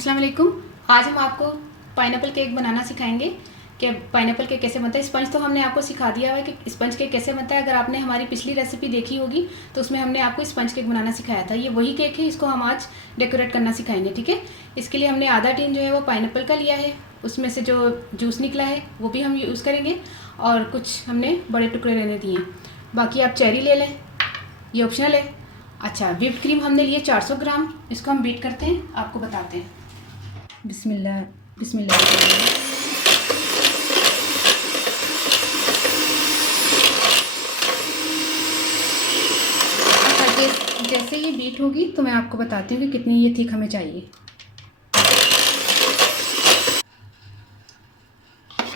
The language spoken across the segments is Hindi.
अस्सलाम वालेकुम। आज हम आपको पाइनएप्पल केक बनाना सिखाएंगे कि पाइनएप्पल केक कैसे बनता है। स्पंज तो हमने आपको सिखा दिया है कि स्पंज केक कैसे बनता है। अगर आपने हमारी पिछली रेसिपी देखी होगी तो उसमें हमने आपको स्पंज केक बनाना सिखाया था। ये वही केक है, इसको हम आज डेकोरेट करना सिखाएंगे, ठीक है। इसके लिए हमने आधा टीन जो है वो पाइनएप्पल का लिया है, उसमें से जो जूस निकला है वो भी हम यूज़ करेंगे और कुछ हमने बड़े टुकड़े रहने दिए हैं। बाकी आप चेरी ले लें, ये ऑप्शनल है। अच्छा, व्हिप्ड क्रीम हमने लिए 400 ग्राम, इसको हम बीट करते हैं, आपको बताते हैं। बिस्मिल्लाह बिस्मिल्लाह। अच्छा, जैसे ये बीट होगी तो मैं आपको बताती हूँ कि कितनी ये थिक हमें चाहिए।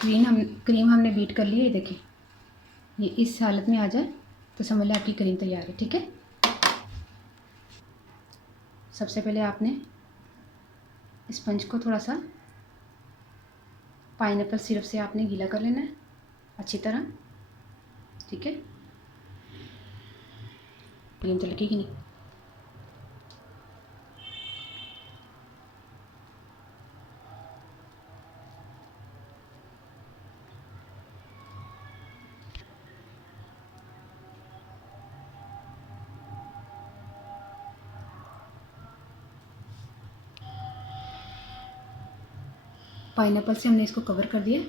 क्रीम हमने बीट कर ली है, देखिए ये इस हालत में आ जाए तो समझ लें आपकी क्रीम तैयार है, ठीक है। सबसे पहले आपने स्पंज को थोड़ा सा पाइनएप्पल सिरप से आपने गीला कर लेना है अच्छी तरह, ठीक है। क्रीम तो लगेगी नहीं। पाइनएप्पल से हमने इसको कवर कर दिया।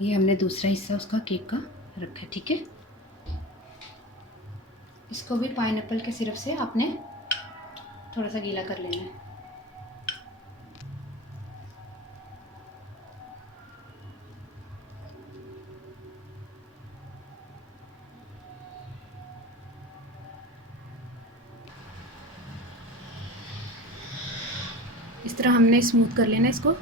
ये हमने दूसरा हिस्सा उसका केक का रखा है, ठीक है। इसको भी पाइनएप्पल के सिरप से आपने थोड़ा सा गीला कर लेना है। इस तरह हमने स्मूथ कर लेना इसको।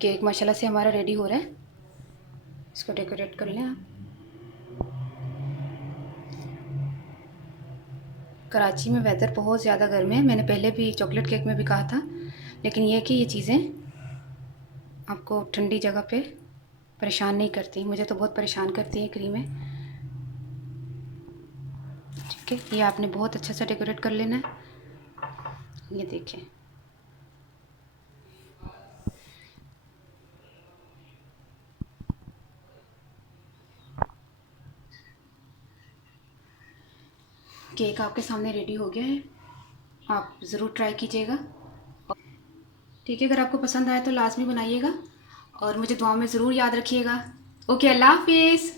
केक माशाल्लाह से हमारा रेडी हो रहा है, इसको डेकोरेट कर लें आप। कराची में वेदर बहुत ज़्यादा गर्म है, मैंने पहले भी चॉकलेट केक में भी कहा था, लेकिन ये कि ये चीज़ें आपको ठंडी जगह पे परेशान नहीं करती। मुझे तो बहुत परेशान करती है क्रीमें, ठीक है। ये आपने बहुत अच्छा सा डेकोरेट कर लेना है। ये देखिए, केक आपके सामने रेडी हो गया है, आप ज़रूर ट्राई कीजिएगा, ठीक है। अगर आपको पसंद आए तो लाजमी बनाइएगा और मुझे दुआ में ज़रूर याद रखिएगा। ओके, अल्लाह हाफिज़।